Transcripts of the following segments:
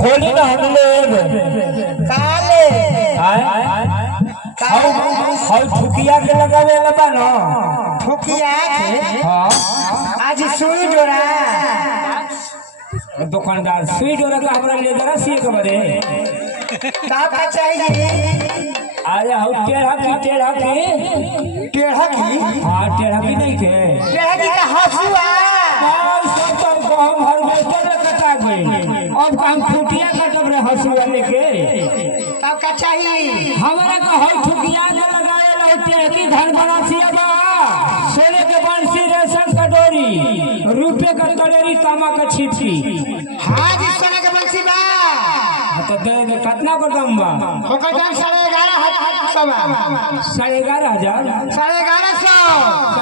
खोली ना हम लोग काले हाउ ठुकिया के लगावे लबा न ठुकिया के हां आज सुई डोरा दुकानदार सुई डोरा का हमरा ले जरा सी के बारे का चाहिए। अरे हाउ टेढ़ा की टेढ़ा की हां टेढ़ा की नहीं के टेढ़ा की का हसुआ सब तो हम हर बेटे कटा गए अब हम ठुकिया कटब रे हसुआ लेके का चाहिए। हमरा का हाउ ठुकिया के लगाए रहते की धन बनासिया बा सोने के बंसी रेशम कटोरी रुपए का कटोरी तामा का छिपी हां जी सोने के बंसी बा तो दे कितना का दाम बा ओकर दाम 11,500 बा 11,500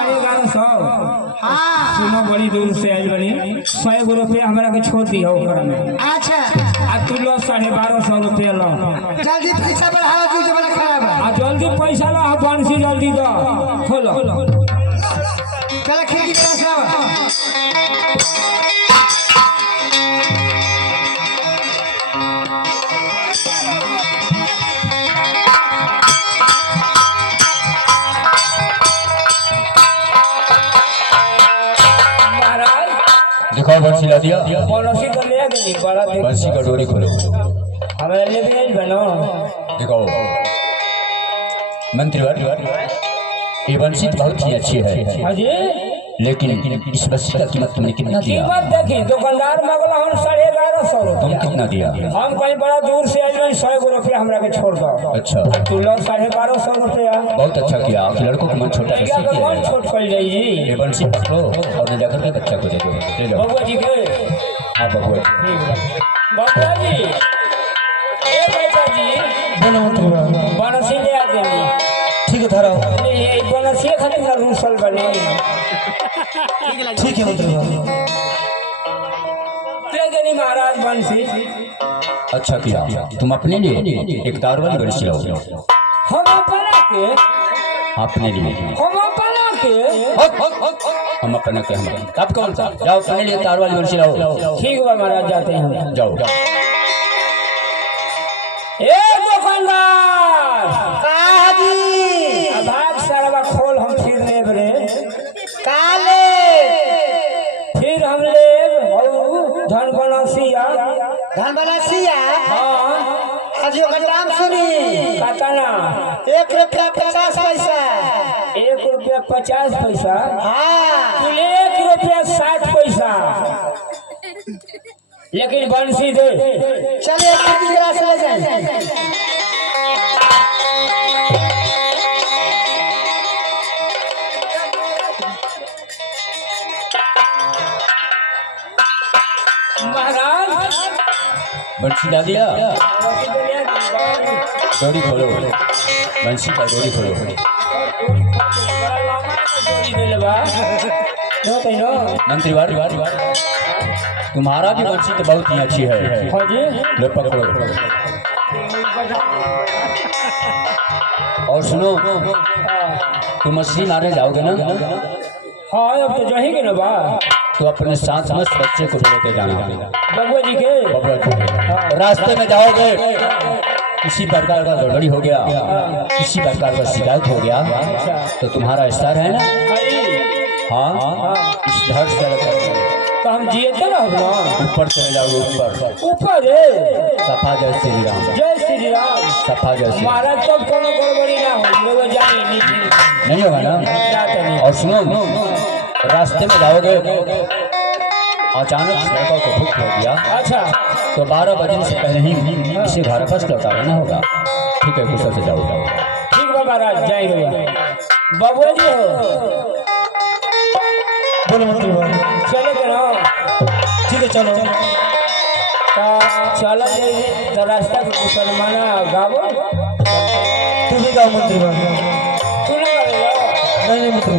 11,500 हां सुनो बड़ी दूर से आइल बनी 100 रुपया हमरा के छोड़ दी हो ओकरा में। अच्छा आ तू लो 1250 रुपया लो जल्दी पैसा बढ़ाओ तू जब खराब है आ जल्दी पैसा लो बंसी जल्दी दो खोलो चल खिड़की के पास आओ। दिखाओ बंसी ला दिया बंसी तो ले गई बड़ा देख बंसी का डोरी खोलो हमरा ले भी नहीं बनो दिखाओ मंत्री ये बंसी तो बहुत ही अच्छी है हाजी लेकिन इस बंसी का कीमत तुमने कितना दिया। कीमत देखी दुकानदार मांगला हम 1150 तुम रुपया कितना दिया। हम कहीं बड़ा दूर से आइल 100 रुपया हमरा के छोड़ दो। अच्छा तू लो 1250 रुपया बहुत अच्छा किया आप लड़कों को मन छोटा क्या कैसे तो किया कौन छोट कर जाई जी ये बंसी पकड़ो और ले जाकर के बच्चा को दे दो ले जाओ। बबुआ जी के हाँ बबुआ ठीक है बबुआ जी ए बेटा जी बोलो मंत्री बनसी ले आ देनी ठीक है धरो ये बनसी खातिर ना रूसल बने ठीक है मंत्री ले देनी महाराज बनसी अच्छा किया तुम अपने लिए एक तार वाली बंसी लाओ हम अपना के अपने लिए हम अपना के हम अपने के हम आप कौन सा जाओ अपने लिए तार वाली बंसी लाओ ठीक है महाराज जाते हैं हम जाओ ए दुकानदार काजी भाग सारा खोल हम फिर लेब रे काले फिर हम लेब धन बनसिया धन बनासिया हाँ आज ओकर दाम सुनी कतना 1 रुपया 50 पैसा 1 रुपया 50 पैसा हाँ 1 रुपया 60 पैसा लेकिन बंसी दे चलिए खिड़की के रास्ते ले जाए। महाराज बंसी ला दिया डोरी खोलो बंसी का डोरी खोलो मंत्री तुम्हारा भी बंसी तो बहुत ही अच्छी है लो पकड़ो और सुनो तुम मछली मारने जाओगे ना हाँ अब तो जाएंगे ना बा तो अपने साथ मस्त बच्चे को लेके जाना बबुआ जी के बबुआ जी रास्ते में जाओगे किसी प्रकार का गड़बड़ी हो गया किसी प्रकार का शिकायत हो गया तो तुम्हारा स्तर है ना हाँ इस धड़ से तो हम जियते रहो ना ऊपर चले जाओगे ऊपर सफा जय श्री राम सफा जय श्री महाराज तब कोनो गड़बड़ी ना हो लोग जाए नहीं होगा ना। और सुनो रास्ते में जाओगे अचानक सड़कों को भूख लग गया अच्छा तो 12 बजने से पहले ही इसे घर पर लौटाना होगा ठीक है गुस्सा से जाओ ठीक है महाराज जाए बबुआ जी हो बोलो मंत्री चले के ना ठीक है चलो चलो रास्ता के मुसलमान गावो तू भी गाओ मंत्री तू ना नहीं मंत्री